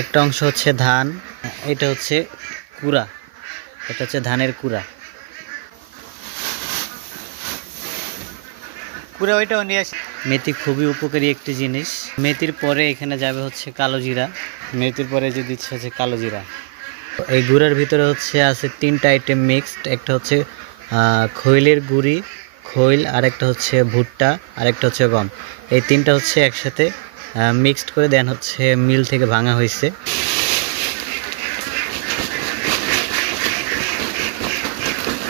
একটা অংশ হচ্ছে ধান, এটা হচ্ছে কুড়া, এটা হচ্ছে ধানের কুড়া। কুড়া ওইটাও নিয়ে আসি। মেথি খুবই উপকারী একটি জিনিস। মেথির পরে এখানে যাবে হচ্ছে কালো জিরা, মেথির পরে যে দিচ্ছে হচ্ছে কালো জিরা। এই গুঁড়ার ভিতরে হচ্ছে আছে 3টা আইটেম মিক্সড। একটা হচ্ছে খৈলের গুঁড়ি, খৈল, আরেকটা হচ্ছে ভুট্টা, আরেকটা হচ্ছে গম। এই 3টা হচ্ছে একসাথে মিক্সড করে দেন হচ্ছে মিল থেকে ভাঙা হয়েছে।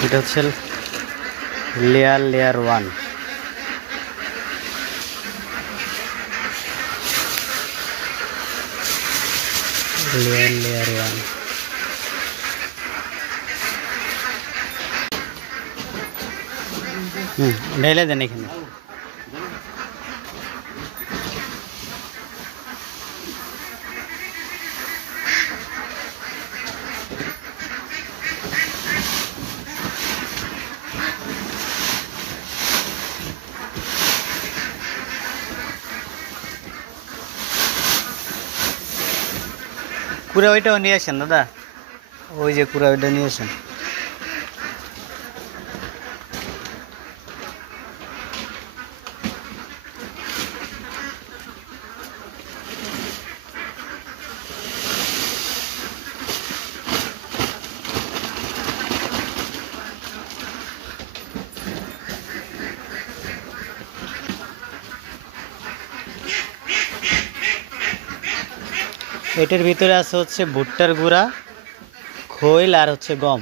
এটা হচ্ছে লেয়ার 1। লেয়ার 1 ঢেলে দেন এখানে। কুড়া ওইটাও নিয়ে আসেন দাদা, ওই যে কুড়া ওইটা নিয়ে আসেন। এটার ভিতরে আছে হচ্ছে ভুট্টার গুঁড়া, খৈল আর হচ্ছে গম।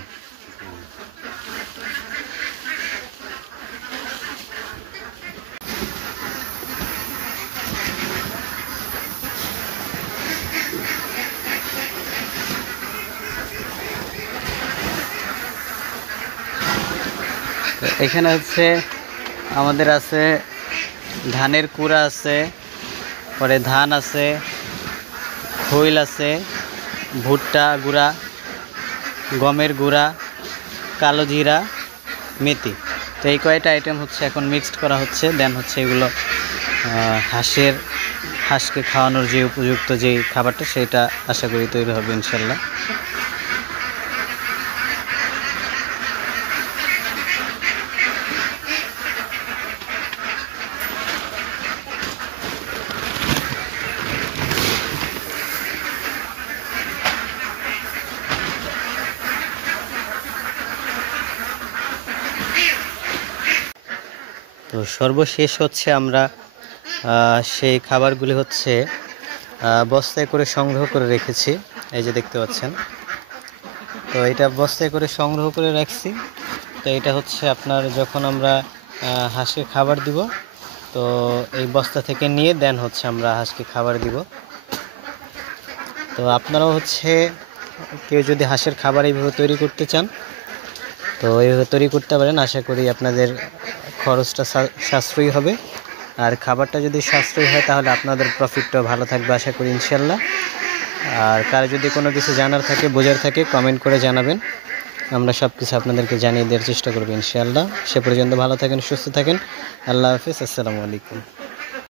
এখানে হচ্ছে আমাদের আছে ধানের কুড়া আছে, পরে ধান আছে, খৈল আছে, ভুট্টা গুঁড়া, গমের গুঁড়া, কালো জিরা, মেথি। তো এই কয়টা আইটেম হচ্ছে এখন মিক্সড করা হচ্ছে। দেন হচ্ছে এগুলো হাঁসকে খাওয়ানোর যে উপযুক্ত যে খাবারটা, সেটা আশা করি তৈরি হবে ইনশাল্লাহ। তো সর্বশেষ হচ্ছে আমরা সেই খাবারগুলি হচ্ছে বস্তায় করে সংগ্রহ করে রেখেছি, এই যে দেখতে পাচ্ছেন। তো এটা বস্তায় করে সংগ্রহ করে রাখছি। তো এটা হচ্ছে আপনার যখন আমরা হাঁসকে খাবার দিব, তো এই বস্তা থেকে নিয়ে দেন হচ্ছে আমরা হাঁসকে খাবার দিব। তো আপনারাও হচ্ছে কেউ যদি হাঁসের খাবার এইভাবে তৈরি করতে চান, তো এইভাবে তৈরি করতে পারেন। আশা করি আপনাদের খরচটা সাশ্রয়ী হবে, আর খাবারটা যদি সাশ্রয়ী হয় তাহলে আপনাদের প্রফিটটাও ভালো থাকবে আশা করি ইনশাল্লাহ। আর কার যদি কোনো কিছু জানার থাকে, বোঝার থাকে, কমেন্ট করে জানাবেন। আমরা সব কিছু আপনাদেরকে জানিয়ে দেওয়ার চেষ্টা করব ইনশাআল্লাহ। সে পর্যন্ত ভালো থাকেন, সুস্থ থাকেন। আল্লাহ হাফিজ, আসসালামু আলাইকুম।